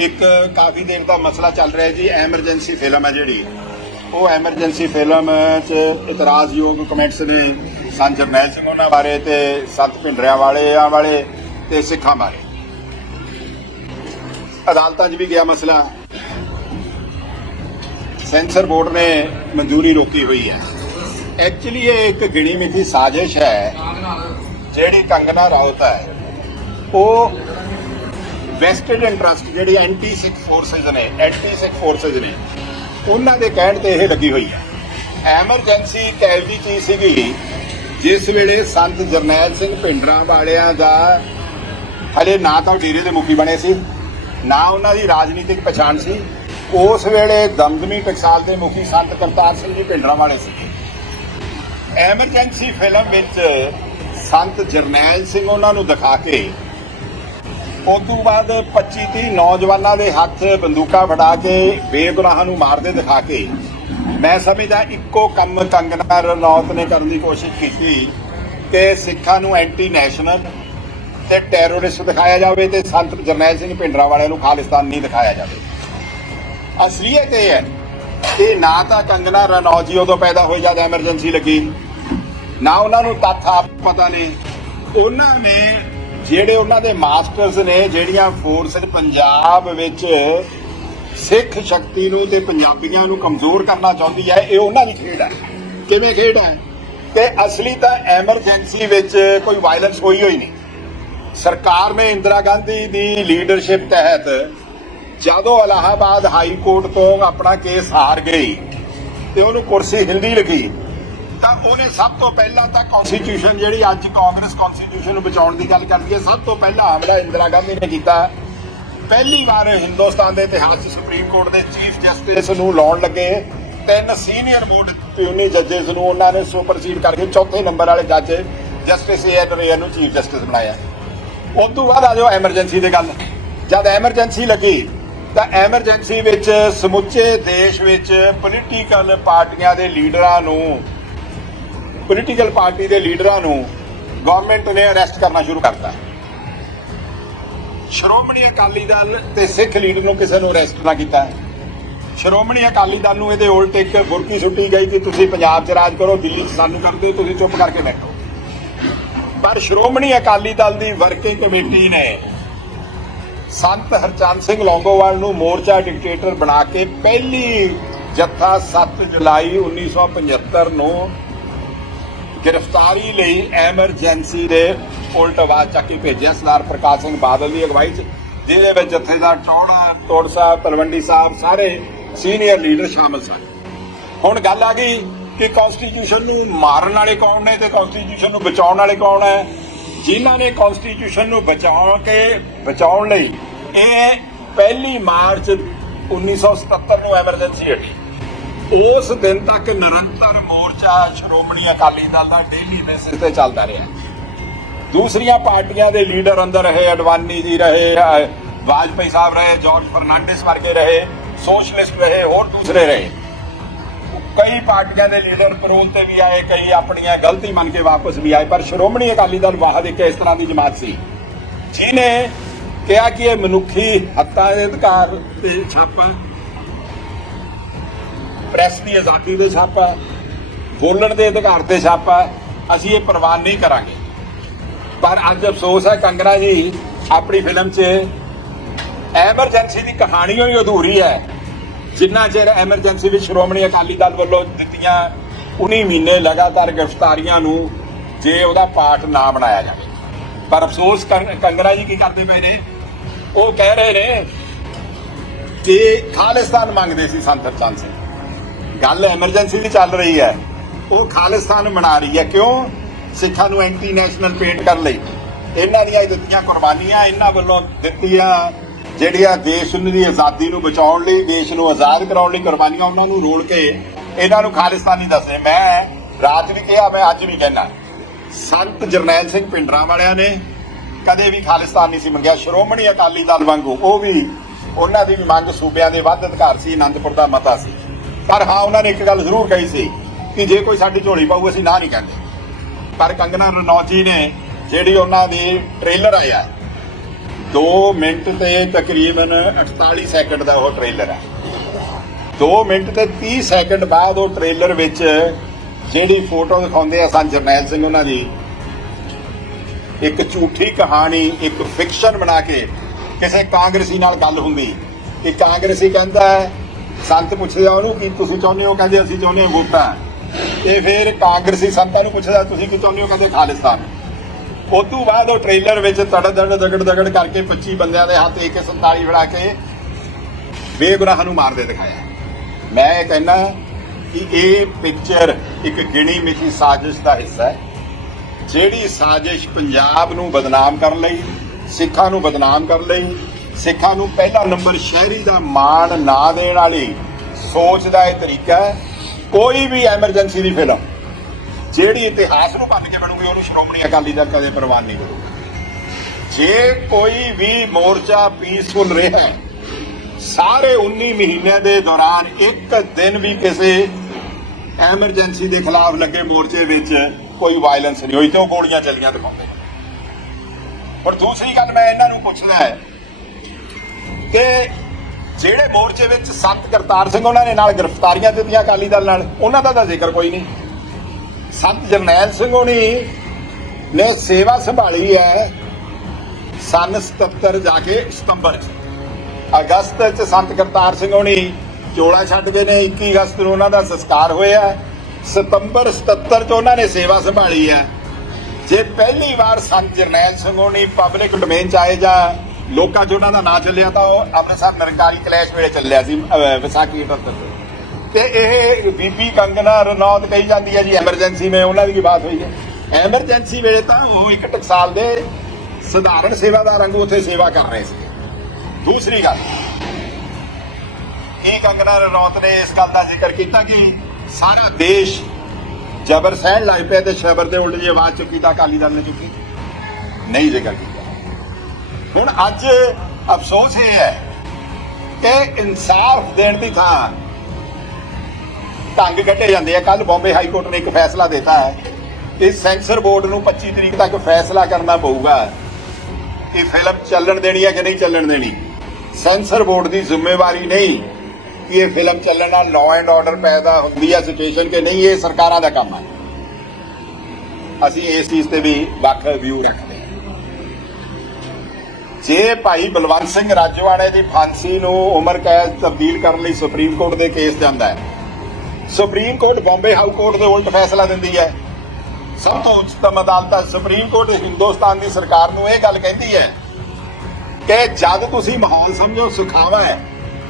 ਇੱਕ ਕਾਫੀ ਦੇਰ ਦਾ ਮਸਲਾ ਚੱਲ ਰਿਹਾ ਜੀ ਐਮਰਜੈਂਸੀ ਫਿਲਮ ਹੈ ਜਿਹੜੀ। ਉਹ ਐਮਰਜੈਂਸੀ ਫਿਲਮ 'ਚ ਇਤਰਾਜ਼ਯੋਗ ਕਮੈਂਟਸ ਨੇ ਸੰਤ ਜਰਨੈਲ ਸਿੰਘ ਉਹਨਾਂ ਬਾਰੇ ਤੇ ਸੰਤ ਭਿੰਡਰਿਆਂ ਵਾਲਿਆਂ ਵਾਲੇ ਤੇ ਸਿੱਖਾਂ ਬਾਰੇ। ਅਦਾਲਤਾਂ 'ਚ ਵੀ ਗਿਆ ਮਸਲਾ। ਸੈਂਸਰ ਬੋਰਡ ਨੇ ਮਨਜ਼ੂਰੀ ਰੋਕੀ ਹੋਈ ਹੈ। ਐਕਚੁਅਲੀ ਇਹ ਇੱਕ ਗਿਣੀ ਮਿੱਠੀ ਸਾਜ਼ਿਸ਼ ਹੈ, ਜਿਹੜੀ ਕੰਗਨਾ ਰਾਉਤ ਹੈ। ਉਹ ਵੈਸਟਡ ਇੰਟਰਸਟ ਜਿਹੜੇ ਐਂਟੀ ਸਿੱਖ ਫੋਰਸਸ ਨੇ ਐਂਟੀ ਸਿੱਖ ਫੋਰਸਸ ਨੇ, ਉਹਨਾਂ ਦੇ ਕਹਿਣ ਤੇ ਇਹ ਲੱਗੀ ਹੋਈ ਹੈ। ਐਮਰਜੈਂਸੀ ਇੱਕ ਐਸੀ ਚੀਜ਼ ਸੀਗੀ, ਜਿਸ ਵੇਲੇ ਸੰਤ ਜਰਨੈਲ ਸਿੰਘ ਭਿੰਡਰਾਂ ਵਾਲਿਆਂ ਦਾ ਹਲੇ ਨਾ ਤਾਂ ਉਹ ਡੇਰੇ ਦੇ ਮੁਖੀ ਬਣੇ ਸੀ, ਨਾ ਉਹਨਾਂ ਦੀ ਰਾਜਨੀਤਿਕ ਪਛਾਣ ਸੀ, ਉਸ ਵੇਲੇ ਦਮਦਮੀ ਟਕਸਾਲ ਦੇ ਮੁਖੀ ਸੰਤ ਕਰਤਾਰ ਸਿੰਘ ਜੀ ਭਿੰਡਰਾਂ ਵਾਲੇ ਸੀ। ਐਮਰਜੈਂਸੀ ਫਿਲਮ ਵਿੱਚ ਸੰਤ ਜਰਨੈਲ ਸਿੰਘ ਉਹਨਾਂ ਨੂੰ ਦਿਖਾ ਕੇ ਉਸ ਤੋਂ ਬਾਅਦ 25 30 ਨੌਜਵਾਨਾਂ ਦੇ ਹੱਥ ਬੰਦੂਕਾਂ ਫੜਾ ਕੇ, ਬੇਗੁਨਾਹਾਂ ਨੂੰ ਮਾਰਦੇ ਦਿਖਾ ਕੇ, ਮੈਂ ਸਮਝਦਾ ਇੱਕੋ ਕੰਮ ਕੰਗਨਾ ਰਣੌਤ ਨੇ ਕਰਨ ਦੀ ਕੋਸ਼ਿਸ਼ ਕੀਤੀ ਕਿ ਸਿੱਖਾਂ ਨੂੰ ਐਂਟੀ ਨੈਸ਼ਨਲ ਤੇ ਟੈਰਰਿਸਟ ਦਿਖਾਇਆ ਜਾਵੇ ਤੇ ਸੰਤ ਜਰਨੈਲ ਸਿੰਘ ਭਿੰਡਰਾਂ ਵਾਲਿਆਂ ਨੂੰ ਖਾਲਿਸਤਾਨ ਨਹੀਂ ਦਿਖਾਇਆ ਜਾਵੇ। ਅਸਲੀਅਤ ਇਹ ਹੈ ਕਿ ਨਾ ਤਾਂ ਕੰਗਨਾ ਰਣੌਤ ਜੀ ਉਦੋਂ ਪੈਦਾ ਹੋਈ ਜਦ ਐਮਰਜੈਂਸੀ ਲੱਗੀ, ਨਾ ਉਹਨਾਂ ਨੂੰ ਤੱਥ ਆਪ ਪਤਾ ਨੇ। ਉਹਨਾਂ ਨੇ ਜਿਹੜੇ ਉਹਨਾਂ ਦੇ ਮਾਸਟਰਸ ਨੇ, ਜਿਹੜੀਆਂ ਫੋਰਸ ਪੰਜਾਬ ਵਿੱਚ ਸਿੱਖ ਸ਼ਕਤੀ ਨੂੰ ਤੇ ਪੰਜਾਬੀਆਂ ਨੂੰ ਕਮਜ਼ੋਰ ਕਰਨਾ ਚਾਹੁੰਦੀ ਹੈ, ਇਹ ਉਹਨਾਂ ਦੀ ਖੇਡ ਹੈ। ਕਿਵੇਂ ਖੇਡ ਹੈ? ਕਿ ਅਸਲੀ ਤਾਂ ਐਮਰਜੈਂਸੀ ਵਿੱਚ ਕੋਈ ਵਾਇਲੈਂਸ ਹੋਈ ਹੋਈ ਨਹੀਂ। ਸਰਕਾਰ ਨੇ ਇੰਦਰਾ ਗਾਂਧੀ ਦੀ ਲੀਡਰਸ਼ਿਪ ਤਹਿਤ ਜਦੋਂ ਇਲਾਹਾਬਾਦ ਹਾਈ ਕੋਰਟ ਤੋਂ ਆਪਣਾ ਕੇਸ ਹਾਰ ਗਈ ਤੇ ਉਹਨੂੰ ਕੁਰਸੀ ਹਿੰਦੀ ਲੱਗੀ ਤਾਂ ਉਹਨੇ ਸਭ ਤੋਂ ਪਹਿਲਾਂ ਤਾਂ ਕਨਸਟੀਟਿਊਸ਼ਨ ਜਿਹੜੀ ਅੱਜ ਕਾਂਗਰਸ ਕਨਸਟੀਟਿਊਸ਼ਨ ਨੂੰ ਬਚਾਉਣ ਦੀ ਗੱਲ ਕਰਦੀ ਹੈ, ਸਭ ਤੋਂ ਪਹਿਲਾਂ ਹਮਲਾ ਇੰਦਰਾ ਗਾਂਧੀ ਨੇ ਕੀਤਾ। ਪਹਿਲੀ ਵਾਰ ਹਿੰਦੁਸਤਾਨ ਦੇ ਇਤਿਹਾਸ 'ਚ ਸੁਪਰੀਮ ਕੋਰਟ ਦੇ ਚੀਫ ਜਸਟਿਸ ਨੂੰ ਲਾਉਣ ਲੱਗੇ। ਤਿੰਨ ਸੀਨੀਅਰ ਮੋਡ ਟ੍ਰਿਬਿਊਨਲ ਜੱਜਸ ਨੂੰ, ਉਹਨਾਂ ਨੇ ਸੁਪਰਸੀਡ ਕਰਕੇ ਚੌਥੇ ਨੰਬਰ ਵਾਲੇ ਜੱਜ ਜਸਟਿਸ ਏ ਐਨ ਰੇ ਨੂੰ ਚੀਫ ਜਸਟਿਸ ਬਣਾਇਆ। ਉਸ ਤੋਂ ਬਾਅਦ ਆ ਜਾਓ ਐਮਰਜੈਂਸੀ ਦੇ ਗੱਲ। ਜਦ ਐਮਰਜੈਂਸੀ ਲੱਗੀ, ਤਾਂ ਐਮਰਜੈਂਸੀ ਵਿੱਚ ਸਮੁੱਚੇ ਦੇਸ਼ ਵਿੱਚ ਪੋਲੀਟੀਕਲ ਪਾਰਟੀਆਂ ਦੇ ਲੀਡਰਾਂ ਨੂੰ ਪੋਲੀਟੀਕਲ ਪਾਰਟੀ ਦੇ ਲੀਡਰਾਂ ਨੂੰ ਗਵਰਨਮੈਂਟ ਨੇ ਅਰੈਸਟ ਕਰਨਾ ਸ਼ੁਰੂ ਕਰਤਾ। ਸ਼੍ਰੋਮਣੀ ਅਕਾਲੀ ਦਲ ਤੇ ਸਿੱਖ ਲੀਡਰ ਨੂੰ ਕਿਸੇ ਨੂੰ ਅਰੈਸਟ ਨਾ ਕੀਤਾ। ਸ਼੍ਰੋਮਣੀ ਅਕਾਲੀ ਦਲ ਨੂੰ ਇਹਦੇ ਉਲਟ ਇੱਕ ਬੁਰਕੀ ਸੁੱਟੀ ਗਈ ਕਿ ਤੁਸੀਂ ਪੰਜਾਬ 'ਚ ਰਾਜ ਕਰੋ, ਦਿੱਲੀ 'ਚ ਸਾਨੂੰ ਕਰ ਤੁਸੀਂ ਚੁੱਪ ਕਰਕੇ ਬੈਠੋ। ਪਰ ਸ਼੍ਰੋਮਣੀ ਅਕਾਲੀ ਦਲ ਦੀ ਵਰਕਿੰਗ ਕਮੇਟੀ ਨੇ ਸੰਤ ਹਰਚੰਦ ਸਿੰਘ ਲੌਂਗੋਵਾਲ ਨੂੰ ਮੋਰਚਾ ਡਿਕਟੇਟਰ ਬਣਾ ਕੇ ਪਹਿਲੀ ਜੱਥਾ 7 ਜੁਲਾਈ 1975 ਨੂੰ ਗ੍ਰਿਫਤਾਰੀ ਲਈ ਐਮਰਜੈਂਸੀ ਦੇ ਉਲਟ ਆਵਾਜ਼ ਚੱਕ ਕੇ ਭੇਜਿਆ ਸਰਦਾਰ ਪ੍ਰਕਾਸ਼ ਸਿੰਘ ਬਾਦਲ ਦੀ ਅਗਵਾਈ 'ਚ, ਜਿਹਦੇ ਵਿੱਚ ਜਥੇਦਾਰ ਟੋੜਾ ਤੋੜ ਸਾਹਿਬ, ਤਲਵੰਡੀ ਸਾਹਿਬ, ਸਾਰੇ ਸੀਨੀਅਰ ਲੀਡਰ ਸ਼ਾਮਲ ਸਨ। ਹੁਣ ਗੱਲ ਆ ਗਈ ਕਿ ਕਨਸਟੀਟਿਊਸ਼ਨ ਨੂੰ ਮਾਰਨ ਵਾਲੇ ਕੌਣ ਨੇ ਤੇ ਕਨਸਟੀਟਿਊਸ਼ਨ ਨੂੰ ਬਚਾਉਣ ਵਾਲੇ ਕੌਣ ਹੈ? ਜਿਨ੍ਹਾਂ ਨੇ ਕਨਸਟੀਟਿਊਸ਼ਨ ਨੂੰ ਬਚਾਉ ਕੇ, ਬਚਾਉਣ ਲਈ ਇਹ ਪਹਿਲੀ ਮਾਰਚ 1977 ਨੂੰ ਐਮਰਜੈਂਸੀ ਹਟੀ ਉਸ ਦਿਨ ਤੱਕ ਨਿਰੰਤਰ ਮੋਰਚਾ ਸ਼੍ਰੋਮਣੀ ਅਕਾਲੀ ਦਲ ਦਾ ਡੇਲੀ ਬੇਸਿਸ ਤੇ ਚੱਲਦਾ ਰਿਹਾ। ਦੂਸਰੀਆਂ ਪਾਰਟੀਆਂ ਦੇ ਲੀਡਰ ਅੰਦਰ ਰਹੇ, ਅਡਵਾਨੀ ਜੀ ਰਹੇ ਵਾਜਪਾਈ ਸਾਹਿਬ ਰਹੇ, ਜਾਰਜ ਫਰਨਾਂਡਿਸ ਵਰਗੇ ਰਹੇ ਸੋਸ਼ਲਿਸਟ ਰਹੇ, ਹੋਰ ਦੂਸਰੇ ਰਹੇ। ਕਈ ਪਾਰਟੀਆਂ ਦੇ ਲੀਡਰ ਪਰੋਲ ਤੇ ਵੀ ਆਏ, ਕਈ ਆਪਣੀਆਂ ਗਲਤੀ ਮੰਨ ਕੇ ਵਾਪਸ ਵੀ ਆਏ, ਪਰ ਸ਼੍ਰੋਮਣੀ ਅਕਾਲੀ ਦਲ ਵਾਹਦ ਇੱਕ ਇਸ ਤਰ੍ਹਾਂ ਦੀ ਜਮਾਤ ਸੀ। ਜਿਹਨੇ ਕਿਹਾ ਕਿ ਇਹ ਮਨੁੱਖੀ ਹੱਕਾਂ ਦੇ ਅਧਿਕਾਰ ਤੇ ਛਾਪਾ ਪ੍ਰੈਸ ਦੀ ਆਜ਼ਾਦੀ ਦੇ ਛਾਪਾ ਬੋਲਣ ਦੇ ਅਧਿਕਾਰ ਤੇ ਛਾਪਾ ਅਸੀਂ ਇਹ ਪ੍ਰਵਾਨ ਨਹੀਂ ਕਰਾਂਗੇ। ਪਰ ਅੱਜ ਅਫਸੋਸ ਹੈ ਕੰਗਰਾ ਜੀ, ਆਪਣੀ ਫਿਲਮ 'ਚ ਐਮਰਜੈਂਸੀ ਦੀ ਕਹਾਣੀ ਹੋਈ ਅਧੂਰੀ ਹੈ। ਜਿੰਨਾ ਚਿਰ ਐਮਰਜੈਂਸੀ ਵਿੱਚ ਸ਼੍ਰੋਮਣੀ ਅਕਾਲੀ ਦਲ ਵੱਲੋਂ ਦਿੱਤੀਆਂ 19 ਮਹੀਨੇ ਲਗਾਤਾਰ ਗ੍ਰਿਫਤਾਰੀਆਂ ਨੂੰ ਜੇ ਉਹਦਾ ਪਾਠ ਨਾ ਬਣਾਇਆ ਜਾਵੇ। ਪਰ ਅਫਸੋਸ ਕੰਗ- ਕੰਗਨਾ ਜੀ ਕੀ ਕਰਦੇ ਪਏ ਨੇ? ਉਹ ਕਹਿ ਰਹੇ ਨੇ ਕਿ ਖਾਲਿਸਤਾਨ ਮੰਗਦੇ ਸੀ ਸੰਤ ਹਰਚੰਦ ਸਿੰਘ। ਗੱਲ ਐਮਰਜੈਂਸੀ ਦੀ ਚੱਲ ਰਹੀ ਹੈ। ਉਹ ਖਾਲਿਸਤਾਨ ਬਣਾ ਰਹੀ ਹੈ। ਕਿਉਂ? ਸਿੱਖਾਂ ਨੂੰ ਐਂਟੀ ਨੈਸ਼ਨਲ ਪੇਂਟ ਕਰਨ ਲਈ। ਇਹਨਾਂ ਦੀਆਂ ਦਿੱਤੀਆਂ ਕੁਰਬਾਨੀਆਂ, ਇਹਨਾਂ ਵੱਲੋਂ ਦਿੱਤੀਆਂ ਜਿਹੜੀਆਂ ਦੇਸ਼ ਦੀ ਆਜ਼ਾਦੀ ਨੂੰ ਬਚਾਉਣ ਲਈ, ਦੇਸ਼ ਨੂੰ ਆਜ਼ਾਦ ਕਰਾਉਣ ਲਈ ਕੁਰਬਾਨੀਆਂ ਉਹਨਾਂ ਨੂੰ ਰੋਲ ਕੇ ਇਹਨਾਂ ਨੂੰ ਖਾਲਿਸਤਾਨੀ ਦੱਸਦੇ ਮੈਂ ਰਾਤ ਵੀ ਕਿਹਾ, ਮੈਂ ਅੱਜ ਵੀ ਕਹਿਣਾ ਸੰਤ ਜਰਨੈਲ ਸਿੰਘ ਪਿੰਡਰਾਂ ਵਾਲਿਆਂ ਨੇ ਕਦੇ ਵੀ ਖਾਲਿਸਤਾਨ ਨਹੀਂ ਸੀ ਮੰਗਿਆ। ਸ਼੍ਰੋਮਣੀ ਅਕਾਲੀ ਦਲ ਵਾਂਗੂ ਉਹ ਵੀ, ਉਹਨਾਂ ਦੀ ਵੀ ਮੰਗ ਸੂਬਿਆਂ ਦੇ ਵੱਧ ਅਧਿਕਾਰ ਸੀ, ਅਨੰਦਪੁਰ ਦਾ ਮਤਾ ਸੀ। ਪਰ ਹਾਂ, ਉਹਨਾਂ ਨੇ ਇੱਕ ਗੱਲ ਜ਼ਰੂਰ ਕਹੀ ਸੀ ਕਿ ਜੇ ਕੋਈ ਸਾਡੀ ਝੋਲੀ ਪਾਊ ਅਸੀਂ ਨਾ ਨਹੀਂ ਕਹਿੰਦੇ। ਪਰ ਕੰਗਨਾ ਰਣੌਤ ਜੀ ਨੇ ਜਿਹੜੀ ਉਹਨਾਂ ਦੀ ਟ੍ਰੇਲਰ ਆਇਆ 2 ਮਿੰਟ ਤੇ ਤਕਰੀਬਨ 48 ਸੈਕਿੰਡ ਦਾ ਉਹ ਟ੍ਰੇਲਰ ਹੈ। 2 ਮਿੰਟ ਤੇ 30 ਸੈਕਿੰਡ ਬਾਅਦ ਉਹ ਟ੍ਰੇਲਰ ਵਿੱਚ ਜਿਹੜੀ ਫੋਟੋ ਦਿਖਾਉਂਦੇ ਆ ਸੰਤ ਜਰਨੈਲ ਸਿੰਘ ਉਹਨਾਂ ਦੀ ਇੱਕ ਝੂਠੀ ਕਹਾਣੀ ਇੱਕ ਫਿਕਸ਼ਨ ਬਣਾ ਕੇ ਕਿਸੇ ਕਾਂਗਰਸੀ ਨਾਲ ਗੱਲ ਹੁੰਦੀ। ਕਿ ਕਾਂਗਰਸੀ ਕਹਿੰਦਾ ਹੈ, ਸੰਤ ਪੁੱਛਦਾ ਉਹਨੂੰ ਕਿ ਤੁਸੀਂ ਚਾਹੁੰਦੇ ਹੋ ਕਹਿੰਦੇ ਅਸੀਂ ਚਾਹੁੰਦੇ ਹਾਂ ਵੋਟਾਂ। ਤੇ ਫਿਰ ਕਾਂਗਰਸੀ ਸੰਤਾਂ ਨੂੰ ਪੁੱਛਦਾ, ਤੁਸੀਂ ਕੀ ਚਾਹੁੰਦੇ ਹੋ? ਕਹਿੰਦੇ, ਖਾਲਿਸਤਾਨ। ਉਸ ਤੋਂ ਬਾਅਦ ਉਹ ਟ੍ਰੇਲਰ ਵਿੱਚ ਤੜ ਦੜ ਦਗੜ ਦਗੜ ਕਰਕੇ 25 ਬੰਦਿਆਂ ਦੇ ਹੱਥ AK47 ਫੜਾ ਕੇ ਬੇਗੁਨਾਹਾਂ ਨੂੰ ਮਾਰਦੇ ਦਿਖਾਇਆ। ਮੈਂ ਇਹ ਕਹਿੰਦਾ ਕਿ ਇਹ ਪਿਕਚਰ ਇੱਕ ਗਿਣੀ ਮਿਥੀ ਸਾਜ਼ਿਸ਼ ਦਾ ਹਿੱਸਾ ਹੈ, ਜਿਹੜੀ ਸਾਜ਼ਿਸ਼ ਪੰਜਾਬ ਨੂੰ ਬਦਨਾਮ ਕਰਨ ਲਈ, ਸਿੱਖਾਂ ਨੂੰ ਬਦਨਾਮ ਕਰਨ ਲਈ, ਸਿੱਖਾਂ ਨੂੰ ਪਹਿਲਾ ਨੰਬਰ ਸ਼ਹਿਰੀ ਦਾ ਮਾਣ ਨਾ ਦੇਣ ਵਾਲੀ ਸੋਚ ਦਾ ਇਹ ਤਰੀਕਾ ਹੈ। ਕੋਈ ਵੀ ਐਮਰਜੈਂਸੀ ਦੀ ਫਿਲਮ, ਜਿਹੜੀ ਇਤਿਹਾਸ ਨੂੰ ਭੰਨ ਕੇ ਬਣੂਗੀ, ਉਹਨੂੰ ਸ਼੍ਰੋਮਣੀ ਅਕਾਲੀ ਦਲ ਕਦੇ ਪ੍ਰਵਾਨ ਨਹੀਂ ਕਰੂਗਾ। ਜੇ ਕੋਈ ਵੀ ਮੋਰਚਾ ਪੀਸਫੁਲ ਰਿਹਾ ਸਾਰੇ 19 ਮਹੀਨਿਆਂ ਦੇ ਦੌਰਾਨ ਇੱਕ ਦਿਨ ਵੀ ਕਿਸੇ ਐਮਰਜੈਂਸੀ ਦੇ ਖਿਲਾਫ ਲੱਗੇ ਮੋਰਚੇ ਵਿੱਚ ਕੋਈ ਵਾਇਲੈਂਸ ਨਹੀਂ ਹੋਈ, ਤੇ ਉਹ ਗੋਲੀਆਂ ਚੱਲੀਆਂ ਦਿਖਾਉਂਦੇ ਪਰ ਦੂਸਰੀ ਗੱਲ ਮੈਂ ਇਹਨਾਂ ਨੂੰ ਪੁੱਛਦਾ ਹੈ ਕਿ ਜਿਹੜੇ ਮੋਰਚੇ ਵਿੱਚ ਸੰਤ ਕਰਤਾਰ ਸਿੰਘ ਉਹਨਾਂ ਨੇ ਨਾਲ ਗ੍ਰਿਫਤਾਰੀਆਂ ਦਿੱਤੀਆਂ ਅਕਾਲੀ ਦਲ ਨਾਲ, ਉਹਨਾਂ ਦਾ ਤਾਂ ਜ਼ਿਕਰ ਕੋਈ ਨਹੀਂ। ਸੰਤ ਜਰਨੈਲ ਸਿੰਘ ਹੋਣੀ ਨੇ ਸੇਵਾ ਸੰਭਾਲੀ ਹੈ, ਸਨ 77 ਜਾ ਕੇ ਸਤੰਬਰ ਚ। ਅਗਸਤ ਚ ਸੰਤ ਕਰਤਾਰ ਸਿੰਘ ਹੋਣੀ ਚੋਲਾ ਛੱਡਦੇ ਨੇ 21 ਅਗਸਤ ਨੂੰ ਉਹਨਾਂ ਦਾ ਸੰਸਕਾਰ ਹੋਇਆ ਸਤੰਬਰ 77 ਚ ਉਹਨਾਂ ਨੇ ਸੇਵਾ ਸੰਭਾਲੀ ਹੈ। ਜੇ ਪਹਿਲੀ ਵਾਰ ਸੰਤ ਜਰਨੈਲ ਸਿੰਘ ਹੋਣੀ ਪਬਲਿਕ ਡੋਮੇਨ ਚ ਆਏ ਜਾਂ ਲੋਕਾਂ 'ਚ ਉਹਨਾਂ ਦਾ ਨਾਂ ਚੱਲਿਆ ਤਾਂ ਉਹ ਅੰਮ੍ਰਿਤਸਰ ਨਿਰੰਕਾਰੀ ਕਲੈਸ਼ ਵੇਲੇ ਚੱਲਿਆ ਸੀ ਵਿਸਾਖੀ 78 ਤੇ। ਇਹ ਬੀਬੀ ਕੰਗਨਾ ਰਣੌਤ ਕਹੀ ਜਾਂਦੀ ਹੈ ਜੀ ਐਮਰਜੈਂਸੀ ਮੇ ਉਹਨਾਂ ਦੀ ਕੀ ਬਾਤ ਹੋਈ ਹੈ। ਐਮਰਜੈਂਸੀ ਵੇਲੇ ਤਾਂ ਉਹ ਇੱਕ ਟਕਸਾਲ ਦੇ ਸਧਾਰਨ ਸੇਵਾਦਾਰ ਵਾਂਗੂ ਉੱਥੇ ਸੇਵਾ ਕਰ ਰਹੇ ਸੀ। ਦੂਸਰੀ ਗੱਲ, ਇਹ ਕੰਗਨਾ ਰਣੌਤ ਨੇ ਇਸ ਗੱਲ ਦਾ ਜ਼ਿਕਰ ਕੀਤਾ ਕਿ ਸਾਰਾ ਦੇਸ਼ ਜਬਰ ਸਹਿਣ ਲੱਗ ਪਿਆ ਤੇ ਸ਼ਬਰ ਦੇ ਉਲਟ ਜੀ ਆਵਾਜ਼ ਚੁੱਕੀ ਤਾਂ ਅਕਾਲੀ ਦਲ ਨੇ ਚੁੱਕੀ। ਨਹੀਂ ਜ਼ਿਕਰ ਕੀਤਾ। ਹੁਣ ਅੱਜ ਅਫਸੋਸ ਇਹ ਹੈ ਕਿ ਇਨਸਾਫ ਦੇਣ ਦੀ ਥਾਂ ਢੰਗ ਕੱਢੇ ਜਾਂਦੇ ਆ। ਕੱਲ ਬੰਬੇ ਹਾਈ ਕੋਰਟ ਨੇ ਇੱਕ ਫੈਸਲਾ ਦਿੱਤਾ ਹੈ ਕਿ ਸੈਂਸਰ ਬੋਰਡ ਨੂੰ 25 ਤਰੀਕ ਤੱਕ ਫੈਸਲਾ ਕਰਨਾ ਪਊਗਾ। ਕਿ ਫਿਲਮ ਚੱਲਣ ਦੇਣੀ ਹੈ ਕਿ ਨਹੀਂ ਚੱਲਣ ਦੇਣੀ? ਸੈਂਸਰ ਬੋਰਡ ਦੀ ਜ਼ਿੰਮੇਵਾਰੀ ਨਹੀਂ ਕਿ ਇਹ ਫਿਲਮ ਚੱਲਣ ਨਾਲ ਲਾਅ ਐਂਡ ਆਰਡਰ ਪੈਦਾ ਹੁੰਦੀ ਹੈ ਸਿਚੁਏਸ਼ਨ ਕਿ ਨਹੀਂ, ਇਹ ਸਰਕਾਰਾਂ ਦਾ ਕੰਮ ਹੈ ਅਸੀਂ ਇਸ ਚੀਜ਼ ਤੇ ਵੀ ਵੱਖ ਵਿਊ ਰੱਖਦੇ ਜੇ ਭਾਈ ਬਲਵੰਤ ਸਿੰਘ ਰਾਜਵਾੜੇ ਦੀ ਫਾਂਸੀ ਨੂੰ ਉਮਰ ਕੈਦ ਤਬਦੀਲ ਕਰਨ ਲਈ ਸੁਪਰੀਮ ਕੋਰਟ ਦੇ ਕੇਸ ਜਾਂਦਾ ਹੈ, supreme court Bombay high court ਦੇ ਉਲਟ ਫੈਸਲਾ ਦਿੰਦੀ ਹੈ। ਸਭ ਤੋਂ ਉੱਚਤਮ ਅਦਾਲਤ ਸੁਪਰੀਮ ਕੋਰਟ ਹਿੰਦੁਸਤਾਨ ਦੀ ਸਰਕਾਰ ਨੂੰ ਇਹ ਗੱਲ ਕਹਿੰਦੀ ਹੈ ਕਿ ਜਦ ਤੁਸੀਂ ਮਾਹੌਲ ਸਮਝੋ, ਸੁਖਾਵਾ ਹੈ,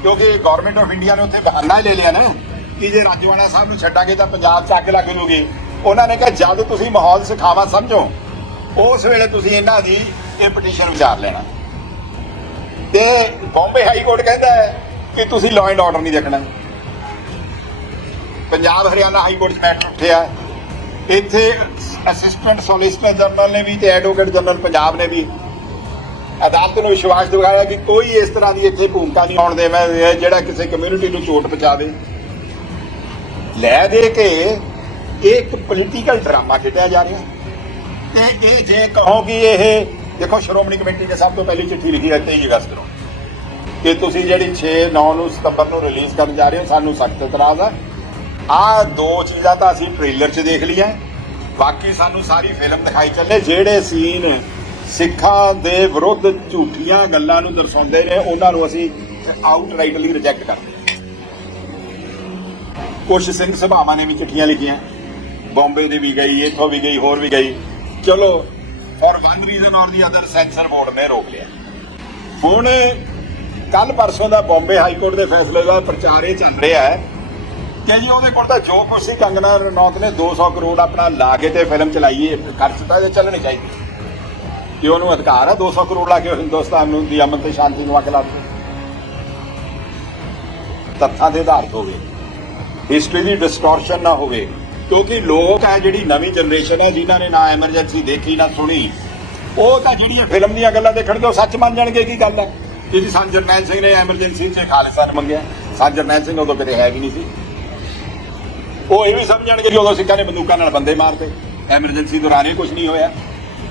ਕਿਉਂਕਿ ਗਵਰਨਮੈਂਟ ਆਫ ਇੰਡੀਆ ਨੇ ਉੱਥੇ ਬਹਾਨਾ ਹੀ ਲੈ ਲਿਆ ਨਾ ਕਿ ਜੇ ਰਾਜਵਾੜਾ ਸਾਹਿਬ ਨੂੰ ਛੱਡਾਂਗੇ ਤਾਂ ਪੰਜਾਬ 'ਚ ਅੱਗ ਲੱਗ ਜੂਗੀ। ਉਹਨਾਂ ਨੇ ਕਿਹਾ, ਜਦ ਤੁਸੀਂ ਮਾਹੌਲ ਸਿਖਾਵਾ ਸਮਝੋ, ਉਸ ਵੇਲੇ ਤੁਸੀਂ ਇਹਨਾਂ ਦੀ ਇਹ ਪਟੀਸ਼ਨ ਵਿਚਾਰ ਲੈਣਾ। ਤੇ ਬੰਬੇ ਹਾਈ ਕੋਰਟ ਕਹਿੰਦਾ ਹੈ ਕਿ ਤੁਸੀਂ ਲਾਅ ਐਂਡ ਆਰਡਰ ਨਹੀਂ ਦੇਖਣਾ। ਪੰਜਾਬ ਹਰਿਆਣਾ ਹਾਈ ਕੋਰਟ 'ਚ ਮੈਟਰ ਉੱਠਿਆ। ਇੱਥੇ ਅਸਿਸਟੈਂਟ ਸੋਲਿਸਿਟਰ ਜਨਰਲ ਨੇ ਵੀ ਤੇ ਐਡਵੋਕੇਟ ਜਨਰਲ ਪੰਜਾਬ ਨੇ ਵੀ ਅਦਾਲਤ ਨੂੰ ਵਿਸ਼ਵਾਸ ਦਿਵਾਇਆ ਕਿ ਕੋਈ ਇਸ ਤਰ੍ਹਾਂ ਦੀ ਇੱਥੇ ਭੂਮਿਕਾ ਨਹੀਂ ਆਉਣ ਦੇਵੇ ਜਿਹੜਾ ਕਿਸੇ ਕਮਿਊਨਿਟੀ ਨੂੰ ਚੋਟ ਪਹੁੰਚਾਵੇ ਲੈ ਦੇ ਕੇ ਇਹ ਇੱਕ ਪੋਲੀਟੀਕਲ ਡਰਾਮਾ ਖੇਡਿਆ ਜਾ ਰਿਹਾ। ਤੇ ਇਹ ਜੇ ਕਹੋ ਕਿ ਇਹ ਦੇਖੋ, ਸ਼੍ਰੋਮਣੀ ਕਮੇਟੀ ਨੇ ਸਭ ਤੋਂ ਪਹਿਲੀ ਚਿੱਠੀ ਲਿਖੀ ਹੈ 23 ਅਗਸਤ ਨੂੰ। ਕਿ ਤੁਸੀਂ ਜਿਹੜੀ 6 9 ਨੂੰ ਸਤੰਬਰ ਨੂੰ ਰਿਲੀਜ਼ ਕਰਨ ਜਾ ਰਹੇ ਹੋ, ਸਾਨੂੰ ਸਖਤ ਇਤਰਾਜ਼ ਆ ਆ ਦੋ ਚੀਜ਼ਾਂ ਤਾਂ ਅਸੀਂ ਟ੍ਰੇਲਰ 'ਚ ਦੇਖ ਲਈਆਂ। ਬਾਕੀ ਸਾਨੂੰ ਸਾਰੀ ਫਿਲਮ ਦਿਖਾਈ ਚੱਲੇ, ਜਿਹੜੇ ਸੀਨ ਸਿੱਖਾਂ ਦੇ ਵਿਰੁੱਧ ਝੂਠੀਆਂ ਗੱਲਾਂ ਨੂੰ ਦਰਸਾਉਂਦੇ ਨੇ, ਉਹਨਾਂ ਨੂੰ ਅਸੀਂ ਆਊਟਰਾਈਟਲੀ ਰਿਜੈਕਟ ਕਰਦੇ ਹਾਂ ਕੁਝ ਸਿੰਘ ਸਭਾਵਾਂ ਨੇ ਵੀ ਚਿੱਠੀਆਂ ਲਿਖੀਆਂ। ਬੰਬੇ ਦੀ ਵੀ ਗਈ, ਇੱਥੋਂ ਵੀ ਗਈ, ਹੋਰ ਵੀ ਗਈ। ਚਲੋ ਫॉर ਵਨ ਰੀਜ਼ਨ ਔਰ ਦੀ ਅਦਰ ਸੈਂਸਰ ਬੋਰਡ ਨੇ ਰੋਕ ਲਿਆ। ਹੁਣ ਕੱਲ ਪਰਸੋਂ ਦਾ ਬੰਬੇ ਹਾਈ ਕੋਰਟ ਦੇ ਫੈਸਲੇ ਦਾ ਪ੍ਰਚਾਰ ਇਹ ਚੱਲ ਰਿਹਾ ਹੈ ਕਿ ਜੀ ਉਹਦੇ ਕੋਲ ਤਾਂ ਜੋ ਕੁਛ ਸੀ, ਕੰਗਨਾ ਰਣੌਤ ਨੇ 200 ਕਰੋੜ ਆਪਣਾ ਲਾ ਕੇ ਤੇ ਫਿਲਮ ਚਲਾਈਏ ਖਰਚ ਤਾਂ ਇਹ ਚੱਲਣੀ ਚਾਹੀਦੀ ਕਿ ਉਹਨੂੰ ਅਧਿਕਾਰ ਹੈ 200 ਕਰੋੜ ਲਾ ਕੇ ਹਿੰਦੁਸਤਾਨ ਨੂੰ, ਦੀ ਅਮਨ ਤੇ ਸ਼ਾਂਤੀ ਨੂੰ ਅੱਗ ਤੱਥਾਂ ਦੇ ਆਧਾਰ ਹੋਵੇ। ਹਿਸਟਰੀ ਦੀ ਡਿਸਟੋਰਸ਼ਨ ਨਾ ਹੋਵੇ। ਕਿਉਂਕਿ ਲੋਕ ਹੈ ਜਿਹੜੀ ਨਵੀਂ ਜਨਰੇਸ਼ਨ ਹੈ ਜਿਨ੍ਹਾਂ ਨੇ ਨਾ ਐਮਰਜੈਂਸੀ ਦੇਖੀ, ਨਾ ਸੁਣੀ, ਉਹ ਤਾਂ ਜਿਹੜੀਆਂ ਫਿਲਮ ਦੀਆਂ ਗੱਲਾਂ ਦੇਖਣਗੇ ਉਹ ਸੱਚ ਮੰਨ ਜਾਣਗੇ, ਕੀ ਗੱਲ ਹੈ ਕਿ ਜੀ ਸੰਤ ਜਰਨੈਲ ਸਿੰਘ ਨੇ ਐਮਰਜੈਂਸੀ 'ਚ ਖਾਲਸਾ ਮੰਗਿਆ। ਸੰਤ ਜਰਨੈਲ ਸਿੰਘ ਉਦੋਂ ਕਿਤੇ ਹੈ ਵੀ ਨਹੀਂ ਸੀ। ਉਹ ਇਹ ਵੀ ਸਮਝਣਗੇ ਕਿ ਉਦੋਂ ਸਿੱਖਾਂ ਨੇ ਬੰਦੂਕਾਂ ਨਾਲ ਬੰਦੇ ਮਾਰਦੇ ਐਮਰਜੈਂਸੀ ਦੌਰਾਨ ਇਹ ਕੁਝ ਨਹੀਂ ਹੋਇਆ।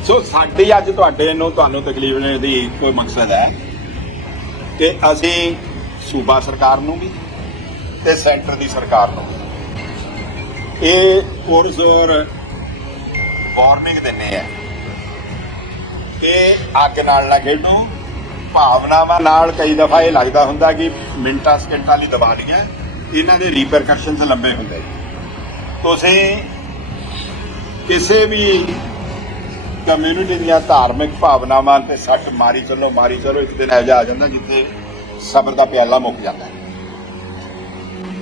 ਸੋ ਸਾਡੀ ਅੱਜ ਤੁਹਾਡੇ ਨੂੰ ਤੁਹਾਨੂੰ ਤਕਲੀਫ ਲੈਣ ਦੀ ਕੋਈ ਮਕਸਦ ਹੈ ਕਿ ਅਸੀਂ ਸੂਬਾ ਸਰਕਾਰ ਨੂੰ ਵੀ ਤੇ ਸੈਂਟਰ ਦੀ ਸਰਕਾਰ ਨੂੰ ਵੀ। ਇਹ ਪੁਰਜ਼ੋਰ ਵਾਰਨਿੰਗ ਦਿੰਨੇ ਆ। ਕਿ ਅੱਗ ਨਾਲ ਨਾ ਖੇਡੋ ਭਾਵਨਾਵਾਂ ਨਾਲ ਕਈ ਦਫਾ ਇਹ ਲੱਗਦਾ ਹੁੰਦਾ ਕਿ ਮਿੰਟਾਂ, ਸਕਿੰਟਾਂ ਲਈ ਦਬਾ ਲਈਆਂ। ਇਹਨਾਂ ਦੇ ਰੀਪਰਕਸ਼ਨਸ ਲੰਬੇ ਹੁੰਦੇ ਤੁਸੀਂ ਕਿਸੇ ਵੀ ਕਮਿਊਨਿਟੀ ਦੀਆਂ ਧਾਰਮਿਕ ਭਾਵਨਾਵਾਂ ਤੇ ਸੱਟ ਮਾਰੀ ਚੱਲੋ ਮਾਰੀ ਚੱਲੋ, ਇੱਕ ਦਿਨ ਇਹੋ ਜਿਹਾ ਆ ਜਾਂਦਾ ਜਿੱਥੇ ਸਬਰ ਦਾ ਪਿਆਲਾ ਮੁੱਕ ਜਾਂਦਾ।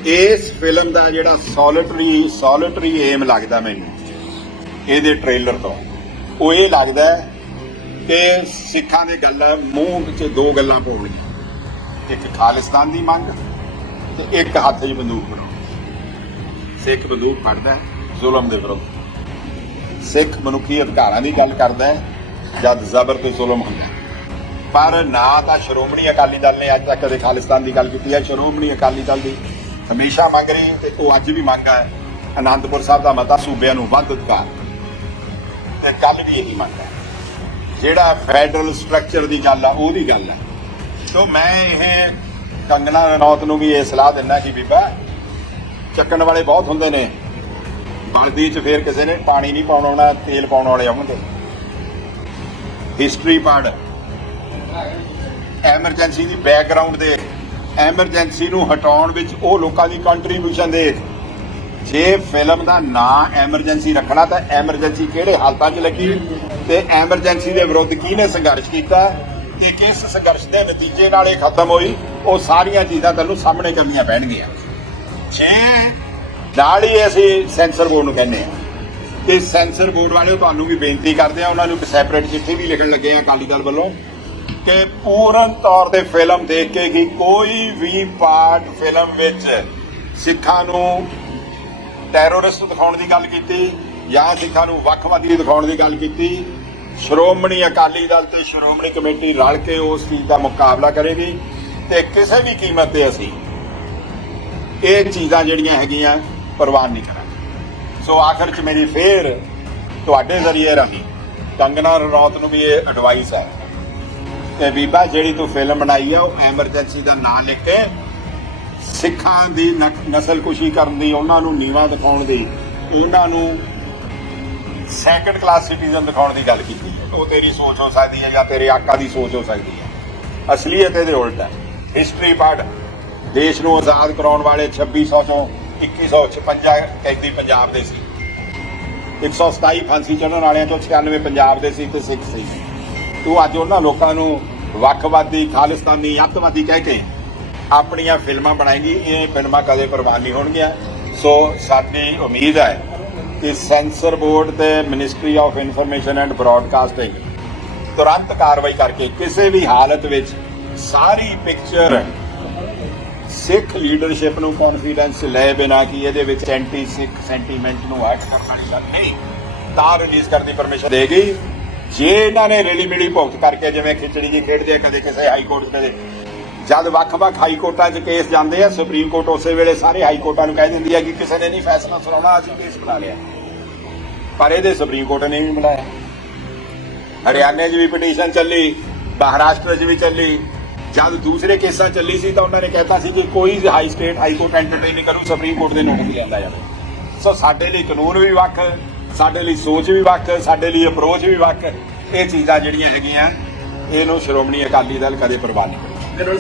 ਇਸ ਫਿਲਮ ਦਾ ਜਿਹੜਾ ਸੋਲਿਟਰੀ ਸੋਲਿਟਰੀ ਏਮ ਲੱਗਦਾ ਮੈਨੂੰ, ਇਹਦੇ ਟ੍ਰੇਲਰ ਤੋਂ। ਉਹ ਇਹ ਲੱਗਦਾ ਕਿ ਸਿੱਖਾਂ ਦੇ ਗੱਲ ਮੂੰਹ ਵਿੱਚ ਦੋ ਗੱਲਾਂ ਪਾਉਣੀਆਂ। ਇੱਕ ਖਾਲਿਸਤਾਨ ਦੀ ਮੰਗ ਤੇ ਇੱਕ ਹੱਥ 'ਚ ਬੰਦੂਕ ਬਣਾਉਣੀ ਸਿੱਖ ਬੰਦੂਕ ਫੜਦਾ ਜ਼ੁਲਮ ਦੇ ਵਿਰੁੱਧ। ਸਿੱਖ ਮਨੁੱਖੀ ਅਧਿਕਾਰਾਂ ਦੀ ਗੱਲ ਕਰਦਾ ਜਦ ਜ਼ਬਰ ਤੇ ਜ਼ੁਲਮ ਹੁੰਦਾ ਪਰ ਨਾ ਤਾਂ ਸ਼੍ਰੋਮਣੀ ਅਕਾਲੀ ਦਲ ਨੇ ਅੱਜ ਤੱਕ ਕਦੇ ਖਾਲਿਸਤਾਨ ਦੀ ਗੱਲ ਕੀਤੀ ਹੈ, ਸ਼੍ਰੋਮਣੀ ਅਕਾਲੀ ਦਲ ਦੀ ਹਮੇਸ਼ਾ ਮੰਗ ਰਹੀ ਤੇ ਉਹ ਅੱਜ ਵੀ ਮੰਗ ਹੈ ਆਨੰਦਪੁਰ ਸਾਹਿਬ ਦਾ ਮਤਾ ਸੂਬਿਆਂ ਨੂੰ ਵੱਧ ਅਧਿਕਾਰ ਤੇ ਕੱਲ ਵੀ ਇਹੀ ਮੰਗ ਹੈ ਜਿਹੜਾ ਫੈਡਰਲ ਸਟਰਕਚਰ ਦੀ ਗੱਲ ਆ, ਉਹਦੀ ਗੱਲ ਹੈ ਸੋ ਮੈਂ ਇਹ ਕੰਗਣਾ ਰਣੌਤ ਨੂੰ ਵੀ ਇਹ ਸਲਾਹ ਦਿੰਦਾ ਕਿ ਬੀਬਾ, ਚੱਕਣ ਵਾਲੇ ਬਹੁਤ ਹੁੰਦੇ ਨੇ। ਬਲਦੀ ਚ ਫੇਰ ਕਿਸੇ ਨੇ ਪਾਣੀ ਨਹੀਂ ਪਾਉਣ ਆਉਣਾ ਤੇਲ ਪਾਉਣ ਵਾਲੇ ਆਉਂਦੇ ਹਿਸਟਰੀ ਪੜ੍ਹ। ਐਮਰਜੈਂਸੀ ਦੀ ਬੈਕਗ੍ਰਾਉਂਡ ਦੇ ਐਮਰਜੈਂਸੀ ਨੂੰ ਹਟਾਉਣ ਵਿੱਚ ਉਹ ਲੋਕਾਂ ਦੀ ਕੰਟਰੀਬਿਊਸ਼ਨ ਦੇ ਜੇ ਫਿਲਮ ਦਾ ਨਾਂ ਐਮਰਜੈਂਸੀ ਰੱਖਣਾ, ਤਾਂ ਐਮਰਜੈਂਸੀ ਕਿਹੜੇ ਹਾਲਤਾਂ 'ਚ ਲੱਗੀ? ਤੇ ਐਮਰਜੈਂਸੀ ਦੇ ਵਿਰੁੱਧ ਕਿਹਨੇ ਸੰਘਰਸ਼ ਕੀਤਾ? ਤੇ ਕਿਸ ਸੰਘਰਸ਼ ਦੇ ਨਤੀਜੇ ਨਾਲ ਇਹ ਖਤਮ ਹੋਈ, ਉਹ ਸਾਰੀਆਂ ਚੀਜ਼ਾਂ ਤੈਨੂੰ ਸਾਹਮਣੇ ਕਰਨੀਆਂ ਪੈਣਗੀਆਂ। ਛੇ ਨਾਲ ਹੀ ਅਸੀਂ ਸੈਂਸਰ ਬੋਰਡ ਨੂੰ ਕਹਿੰਦੇ ਆ ਤੇ ਸੈਂਸਰ ਬੋਰਡ ਵਾਲਿਓ ਤੁਹਾਨੂੰ ਵੀ ਬੇਨਤੀ ਕਰਦੇ ਆ, ਉਹਨਾਂ ਨੂੰ ਇੱਕ ਸੈਪਰੇਟ ਚਿੱਠੀ ਵੀ ਲਿਖਣ ਲੱਗੇ ਆ ਅਕਾਲੀ ਦਲ ਵੱਲੋਂ। ਕਿ ਪੂਰਨ ਤੌਰ ਤੇ ਫਿਲਮ ਦੇਖ ਕੇ ਕਿ ਕੋਈ ਵੀ ਪਾਰਟ ਫਿਲਮ ਵਿੱਚ ਸਿੱਖਾਂ ਨੂੰ ਟੈਰੋਰਿਸਟ ਦਿਖਾਉਣ ਦੀ ਗੱਲ ਕੀਤੀ ਜਾਂ ਸਿੱਖਾਂ ਨੂੰ ਵੱਖਵਾਦੀ ਦਿਖਾਉਣ ਦੀ ਗੱਲ ਕੀਤੀ, ਸ਼੍ਰੋਮਣੀ ਅਕਾਲੀ ਦਲ ਤੇ ਸ਼੍ਰੋਮਣੀ ਕਮੇਟੀ ਰਲ ਕੇ ਉਸ ਚੀਜ਼ ਦਾ ਮੁਕਾਬਲਾ ਕਰੇਗੀ ਤੇ ਕਿਸੇ ਵੀ ਕੀਮਤ ਤੇ ਅਸੀਂ ਇਹ ਚੀਜ਼ਾਂ ਜਿਹੜੀਆਂ ਹੈਗੀਆਂ ਪ੍ਰਵਾਨ ਨਹੀਂ ਕਰਾਂਗੇ। ਸੋ ਆਖਰ ਚ ਮੇਰੀ ਫੇਰ ਤੁਹਾਡੇ ਜ਼ਰੀਏ ਰਾਹੀਂ ਕੰਗਨਾ ਰਣੌਤ ਨੂੰ ਵੀ ਇਹ ਐਡਵਾਈਸ ਹੈ। ਕਿ ਬੀਬਾ, ਜਿਹੜੀ ਤੂੰ ਫਿਲਮ ਬਣਾਈ ਹੈ ਉਹ ਐਮਰਜੈਂਸੀ ਦਾ ਨਾਂ ਲਿਖ ਕੇ ਸਿੱਖਾਂ ਦੀ ਨਕ- ਨਸਲਕੁਸ਼ੀ ਕਰਨ ਦੀ, ਉਹਨਾਂ ਨੂੰ ਨੀਵਾ ਦਿਖਾਉਣ ਦੀ, ਉਹਨਾਂ ਨੂੰ ਸੈਕੰਡ ਕਲਾਸ ਸਿਟੀਜ਼ਨ ਦਿਖਾਉਣ ਦੀ ਗੱਲ ਕੀਤੀ ਉਹ ਤੇਰੀ ਸੋਚ ਹੋ ਸਕਦੀ ਹੈ ਜਾਂ ਤੇਰੇ ਆਕਾ ਦੀ ਸੋਚ ਹੋ ਸਕਦੀ ਹੈ। ਅਸਲੀਅਤ ਇਹਦੇ ਉਲਟ ਹੈ। ਹਿਸਟਰੀ ਪੜ੍ਹ। ਦੇਸ਼ ਨੂੰ ਆਜ਼ਾਦ ਕਰਾਉਣ ਵਾਲੇ 2600 ਚੋਂ 2156 ਕੈਦੀ ਪੰਜਾਬ ਦੇ ਸੀ। 127 ਫਾਂਸੀ ਚੜਨ ਵਾਲਿਆਂ ਚੋਂ 96 ਪੰਜਾਬ ਦੇ ਸੀ ਤੇ ਸਿੱਖ ਸੀ। ਤੂੰ ਅੱਜ ਉਹਨਾਂ ਲੋਕਾਂ ਨੂੰ ਵੱਖਵਾਦੀ, ਖਾਲਿਸਤਾਨੀ, ਅੱਤਵਾਦੀ ਕਹਿ ਕੇ ਆਪਣੀਆਂ ਫਿਲਮਾਂ ਬਣਾਏਗੀ। ਇਹ ਫਿਲਮਾਂ ਕਦੇ ਪ੍ਰਵਾਨ ਨਹੀਂ ਹੋਣਗੀਆਂ। ਸੋ ਸਾਡੀ ਉਮੀਦ ਹੈ ਕਿ ਸੈਂਸਰ ਬੋਰਡ ਤੇ ministry of information and broadcasting ਤੁਰੰਤ ਕਾਰਵਾਈ ਕਰਕੇ ਕਿਸੇ ਵੀ ਹਾਲਤ ਵਿੱਚ ਸਾਰੀ ਪਿਕਚਰ ਸਿੱਖ ਲੀਡਰਸ਼ਿਪ ਨੂੰ ਕੌਨਫੀਡੈਂਸ ਲੈ ਬਿਨਾ ਕਿ ਇਹਦੇ ਵਿੱਚ ਐਂਟੀ ਸਿੱਖ ਸੈਂਟੀਮੈਂਟ ਨੂੰ ਐਡ ਕਰਨ ਵਾਲੀ ਗੱਲ ਨਹੀਂ। ਤਾਂ ਰਿਲੀਜ਼ ਕਰਨ ਦੀ ਪਰਮਿਸ਼ਨ ਦੇ ਗਈ ਜੇ ਇਹਨਾਂ ਨੇ ਰੈਲੀ ਮਿਲੀ ਭੁਗਤ ਕਰਕੇ ਜਿਵੇਂ ਖਿਚੜੀ ਜੀ ਖੇਡਦੇ ਆ, ਕਦੇ ਕਿਸੇ ਹਾਈ ਕੋਰਟ ਕਦੇ ਜਦ ਵੱਖ-ਵੱਖ ਹਾਈ ਕੋਰਟਾਂ 'ਚ ਕੇਸ ਜਾਂਦੇ ਆ, ਸੁਪਰੀਮ ਕੋਰਟ ਉਸੇ ਵੇਲੇ ਸਾਰੇ ਹਾਈ ਕੋਰਟਾਂ ਨੂੰ ਕਹਿ ਦਿੰਦੀ ਹੈ ਕਿ ਕਿਸੇ ਨੇ ਨਹੀਂ ਫੈਸਲਾ ਸੁਣਾਉਣਾ, ਅਸੀਂ ਕੇਸ ਬਣਾ ਲਿਆ। ਪਰ ਇਹਦੇ ਸੁਪਰੀਮ ਕੋਰਟ ਨੇ ਵੀ ਬਣਾਇਆ। ਹਰਿਆਣੇ 'ਚ ਵੀ ਪਟੀਸ਼ਨ ਚੱਲੀ, ਮਹਾਰਾਸ਼ਟਰ 'ਚ ਵੀ ਚੱਲੀ। ਜਦ ਦੂਸਰੇ ਕੇਸਾਂ ਚੱਲੀ ਸੀ ਤਾਂ ਉਹਨਾਂ ਨੇ ਕਹਿਤਾ ਸੀ ਕਿ ਕੋਈ high state high court entertain ਨਹੀਂ ਕਰੂ, ਸੁਪਰੀਮ ਕੋਰਟ ਦੇ ਨੋਟਿਸ ਲਿਆਂਦਾ ਜਾਵੇ। ਸੋ ਸਾਡੇ ਲਈ ਕਾਨੂੰਨ ਵੀ ਵੱਖ ਸਾਡੇ ਲਈ ਸੋਚ ਵੀ ਵੱਖ, ਸਾਡੇ ਲਈ ਅਪਰੋਚ ਵੀ ਵੱਖ। ਇਹ ਚੀਜ਼ਾਂ ਜਿਹੜੀਆਂ ਹੈਗੀਆਂ, ਇਹਨੂੰ ਸ਼੍ਰੋਮਣੀ ਅਕਾਲੀ ਦਲ ਕਦੇ ਪ੍ਰਵਾਨ ਨਹੀਂ ਕਰੇਗਾ